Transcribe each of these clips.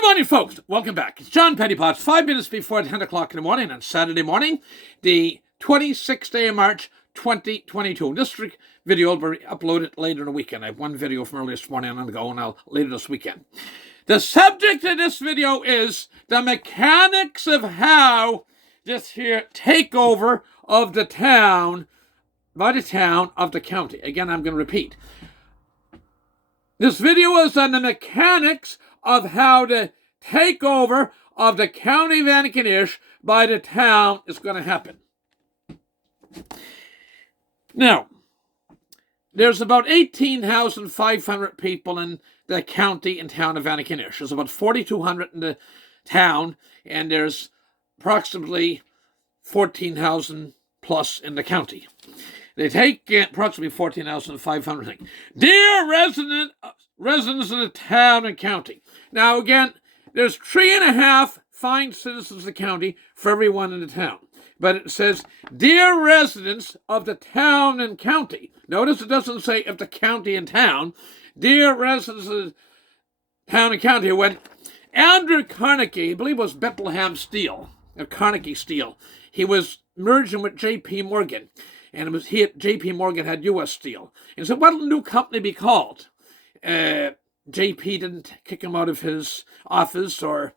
Good morning, folks. Welcome back. It's John Pettipas, 5 minutes before 10 o'clock in the morning on Saturday morning, the 26th day of March, 2022. This video will be uploaded later in the weekend. I have one video from earlier this morning on the go, and I'll later this weekend. The subject of this video is the mechanics of how this here takeover of the town by the town of the county. Again, I'm going to repeat. This video is on the mechanics of how the takeover of the county of Antigonish by the town is going to happen. Now, there's about 18,500 people in the county and town of Antigonish. There's about 4,200 in the town, and there's approximately 14,000 plus in the county. They take approximately 14,500. Dear residents of the town and county. Now, again, there's 3.5 fine citizens of the county for everyone in the town. But it says, dear residents of the town and county. Notice it doesn't say of the county and town. Dear residents of the town and county. When Andrew Carnegie, I believe it was Bethlehem Steel, or Carnegie Steel, he was merging with J.P. Morgan. And it was J.P. Morgan had U.S. Steel. And so what will the new company be called? J.P. didn't kick him out of his office, or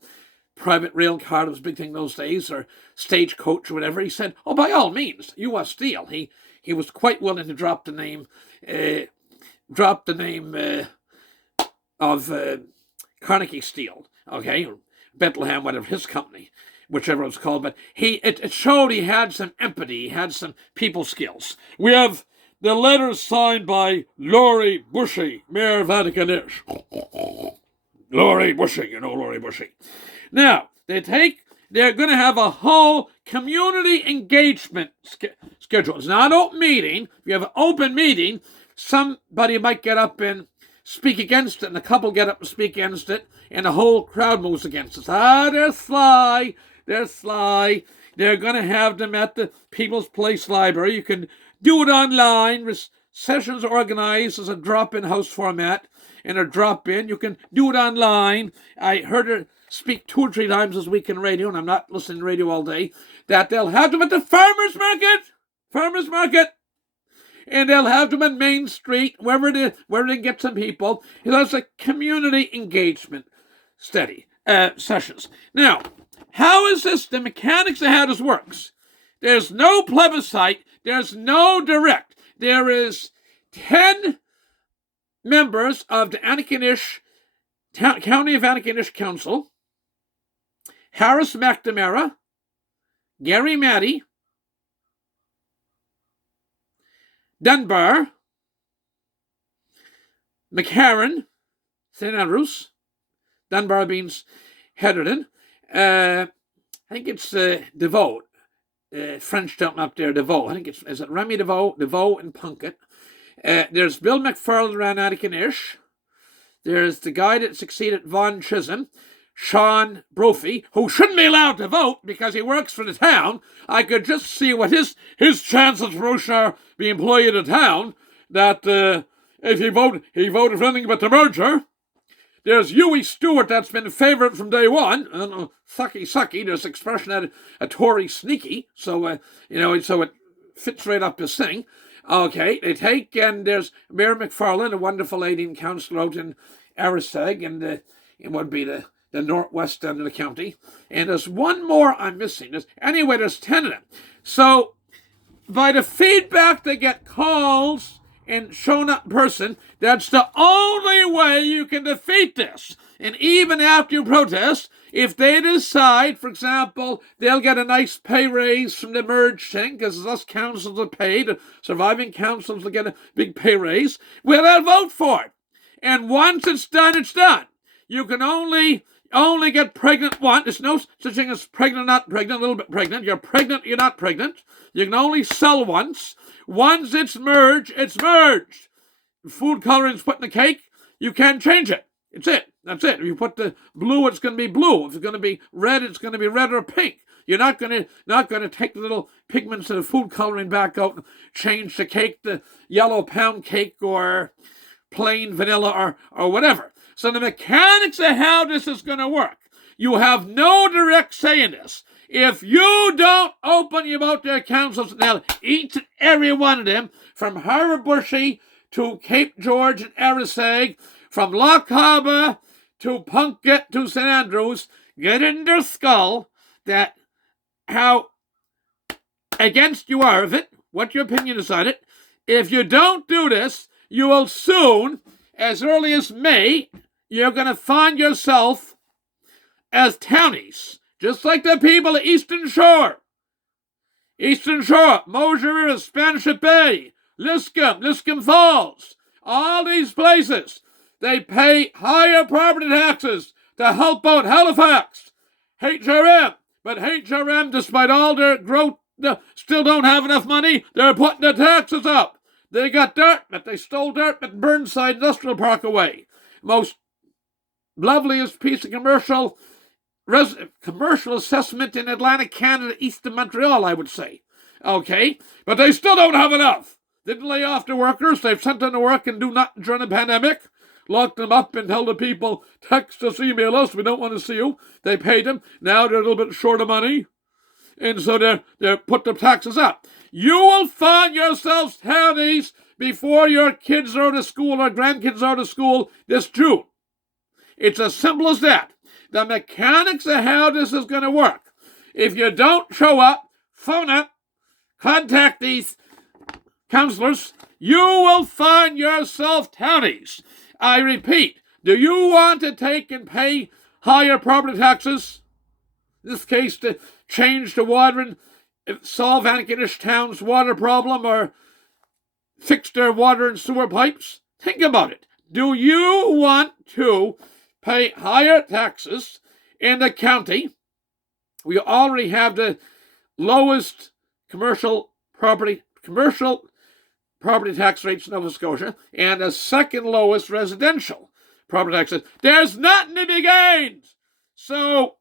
private rail car, it was a big thing those days, or stagecoach or whatever. He said, oh, by all means, U.S. Steel. He was quite willing to drop the name of Carnegie Steel, okay, or Bethlehem, whatever, his company, whichever it was called. But it showed he had some empathy, he had some people skills. We have the letter signed by Laurie Bushy, Mayor of Antigonish. Laurie Bushy, you know Laurie Bushy. Now, they're going to have a whole community engagement schedule. It's not an open meeting. If you have an open meeting, somebody might get up and speak against it, and a couple get up and speak against it, and the whole crowd moves against it. They're sly. They're sly. They're going to have them at the People's Place Library. You can do it online. Sessions are organized as a drop-in house format, and a drop-in. You can do it online. I heard her speak 2 or 3 times this week in radio, and I'm not listening to radio all day, that they'll have them at the farmer's market, and they'll have them on Main Street, wherever they can get some people. That's a community engagement sessions. Now, how is this, the mechanics of how this works? There's no plebiscite, there's no direct. There is 10 members of the Antigonish County of Antigonish Council: Harris McNamara, Gary Maddy, Dunbar, McCarran, St. Andrews, Dunbar means Heatherton. I think it's DeVoe. French don't up there, DeVoe. I think is it Remy DeVoe and Plunkett. There's Bill McFarland around Antigonish. There's the guy that succeeded Von Chisholm, Sean Brophy, who shouldn't be allowed to vote because he works for the town. I could just see what his chances for Roshar be employee of the town, that if he voted for anything but the merger. There's Huey Stewart, that's been a favourite from day one. I don't know, sucky. There's expression that a Tory sneaky. So, so it fits right up his thing. Okay, they take, and there's Mayor McFarland, a wonderful lady and councillor out in Ariseg, and it would be the northwest end of the county. And there's one more I'm missing. There's 10 of them. So, by the feedback they get calls and shown up in person, that's the only way you can defeat this. And even after you protest, if they decide, for example, they'll get a nice pay raise from the merge thing, because us councils are paid, surviving councils will get a big pay raise, well, they'll vote for it. And once it's done, it's done. You can only get pregnant once. There's no such thing as pregnant, not pregnant, a little bit pregnant. You're pregnant, you're not pregnant. You can only sell once. Once it's merged, it's merged. Food coloring's put in the cake, you can't change it. It's it. That's it. If you put the blue, it's going to be blue. If it's going to be red, it's going to be red or pink. You're not going to take the little pigments of the food coloring back out and change the cake to yellow pound cake or plain vanilla or whatever. So the mechanics of how this is going to work, you have no direct say in this. If you don't open your mouth to councils, now each and every one of them, from Harbour Bushy to Cape George and Arisag, from Loch Harbour to Punkett to St Andrews, get in their skull that how against you are of it, what your opinion is on it. If you don't do this, you will soon, as early as May, you're going to find yourself as townies, just like the people of Eastern Shore, Mosier River, Spanish Bay, Liscombe Falls, all these places. They pay higher property taxes to help out Halifax, HRM. But HRM, despite all their growth, still don't have enough money. They're putting the taxes up. They got Dartmouth. They stole Dartmouth Burnside Industrial Park away. Most loveliest piece of commercial assessment in Atlantic Canada, east of Montreal, I would say. Okay, but they still don't have enough. Didn't lay off the workers. They've sent them to work and do nothing during the pandemic. Locked them up and tell the people, text us, email us, we don't want to see you. They paid them. Now they're a little bit short of money. And so they're put the taxes up. You will find yourselves townies before your kids are out of school or grandkids are out of school this June. It's as simple as that. The mechanics of how this is going to work. If you don't show up, phone up, contact these councillors, you will find yourself townies. I repeat, do you want to take and pay higher property taxes? In this case, to change the water and solve Antigonish Town's water problem or fix their water and sewer pipes? Think about it. Do you want to pay higher taxes in the county? We already have the lowest commercial property tax rates in Nova Scotia and the second lowest residential property taxes. There's nothing to be gained. So,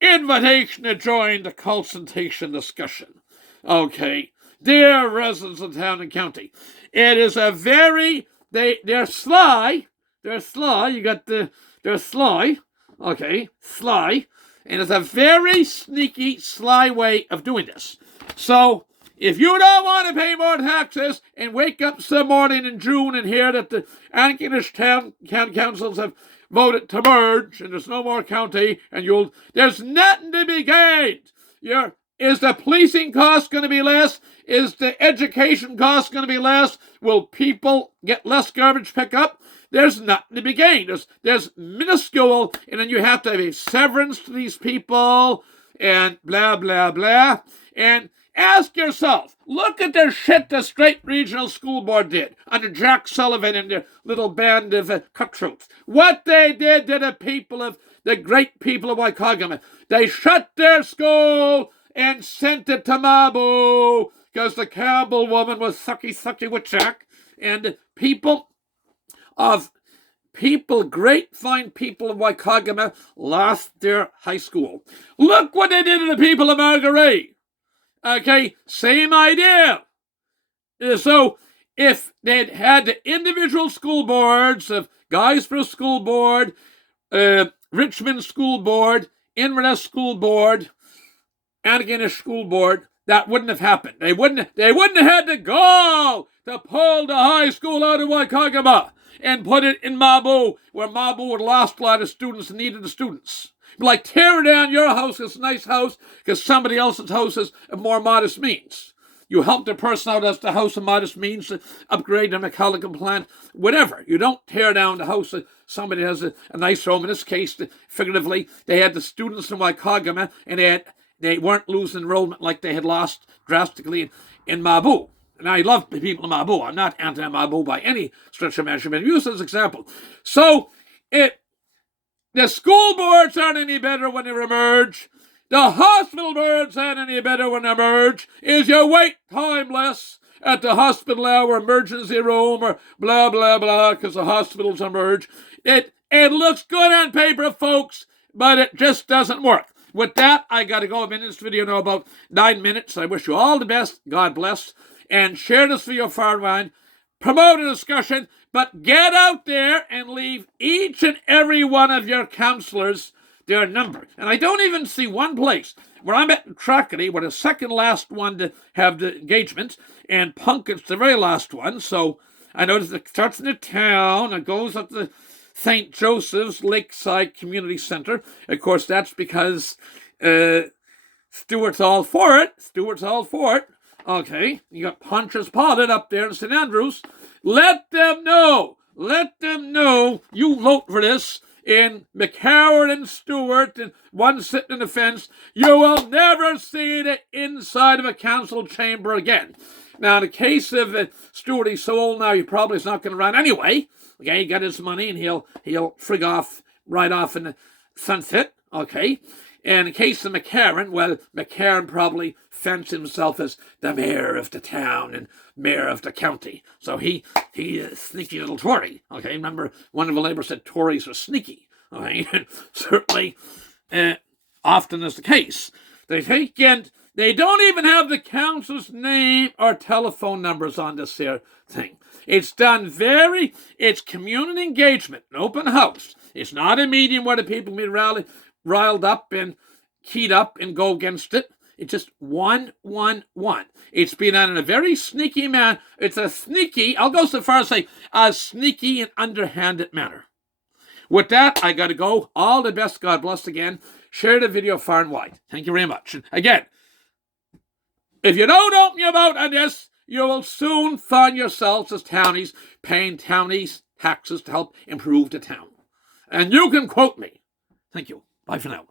invitation to join the consultation discussion. Okay, dear residents of town and county, it is a very, they're sly, you got they're sly, okay, sly, and it's a very sneaky, sly way of doing this. So, if you don't want to pay more taxes and wake up some morning in June and hear that the Antigonish Town councils have voted to merge and there's no more county and there's nothing to be gained. Is the policing cost going to be less? Is the education cost going to be less? Will people get less garbage pickup? There's nothing to be gained. There's minuscule, and then you have to have a severance to these people and blah, blah, blah. And ask yourself, look at the shit the Strait Regional School Board did under Jack Sullivan and their little band of cutthroats. What they did to the great people of Waikagama. They shut their school and sent it to Mabu because the Campbell woman was sucky with Jack. And great fine people of Waikagama lost their high school. Look what they did to the people of Margaret. Okay, same idea. So, if they'd had the individual school boards of Guysborough School Board, Richmond School Board, Inverness School Board, Antigonish School Board, that wouldn't have happened. They wouldn't have had the gall to pull the high school out of Waikagama and put it in Mabu, where Mabu would lost a lot of students and needed the students. Like tear down your house, it's a nice house, because somebody else's house is of more modest means. You help the person out as the house of modest means to upgrade their mechanical plant, whatever. You don't tear down the house of somebody has a nice home. In this case, figuratively, they had the students in Waikagama, and they weren't losing enrollment like they had lost drastically in Mabu. And I love the people of Mabu. I'm not anti-Mabu by any stretch of measurement. Use this as an example. So, the school boards aren't any better when they emerge. The hospital boards aren't any better when they emerge. Is your wait time less at the hospital hour emergency room or blah, blah, blah, because the hospitals emerge. It looks good on paper, folks, but it just doesn't work. With that, I got to go. I'm in this video now about 9 minutes. I wish you all the best. God bless. And share this video far and wide. Promote a discussion, But get out there and leave each and every one of your councillors their number. And I don't even see one place where I'm at Tracadie, we're the second last one to have the engagement, and Punkett's the very last one. So I noticed it starts in the town, it goes up to St. Joseph's Lakeside Community Centre. Of course, that's because Stuart's all for it. Okay, you got Pontius Pilate up there in St. Andrews. Let them know you vote for this. In McCarran and Stewart and one sitting in the fence, you will never see the inside of a council chamber again. Now, in the case of Stewart, he's so old now, he probably is not going to run anyway. Okay, he got his money and he'll frig off right off in the sunset. Okay. And in the case of McCarran, well, McCarran probably fenced himself as the mayor of the town and mayor of the county. So he is a sneaky little Tory. Okay, remember one of the Labour said Tories were sneaky. Okay, and certainly often is the case. They take in, they don't even have the council's name or telephone numbers on this here thing. It's done it's community engagement, an open house. It's not a meeting where the people be riled up and keyed up and go against it. It's just 1-1-1. It's been done in a very sneaky manner. It's a sneaky, I'll go so far as say, a sneaky and underhanded manner. With that, I got to go. All the best. God bless again. Share the video far and wide. Thank you very much. And again, if you don't open your mouth on this, you will soon find yourselves as townies paying townies taxes to help improve the town. And you can quote me. Thank you. Bye for now.